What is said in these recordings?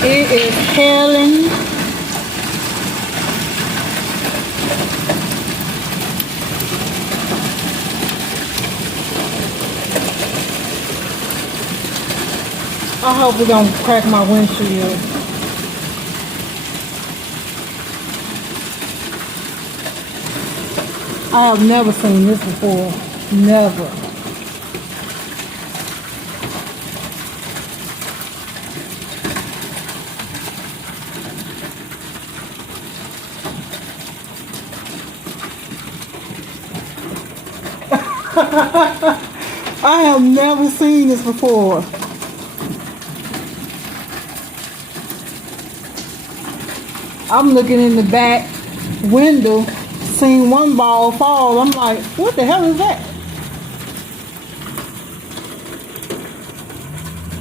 It is hailing. I hope we don't crack my windshield. I have never seen this before. Never. I have never seen this before. I'm looking in the back window, seeing one ball fall. I'm like, what the hell is that?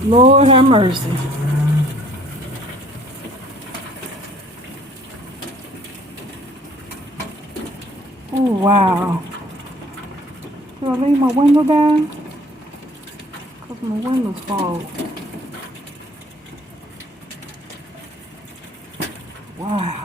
Lord have mercy. Oh, wow. Should I leave my window down? Because my window's fall. Wow.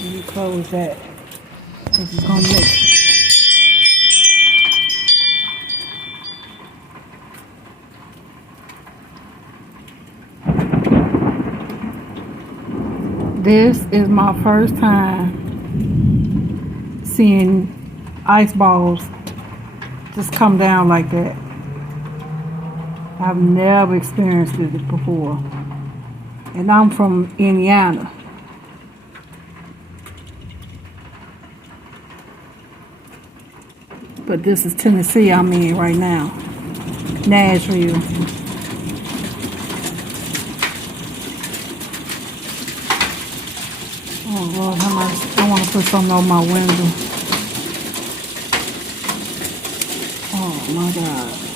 Let me close that. This is gonna make. This is my first time seeing ice balls just come down like that. I've never experienced it before. And I'm from Indiana. But this is Tennessee I'm in right now. Nashville. Oh Lord, how much I want to put something on my window. Oh my God.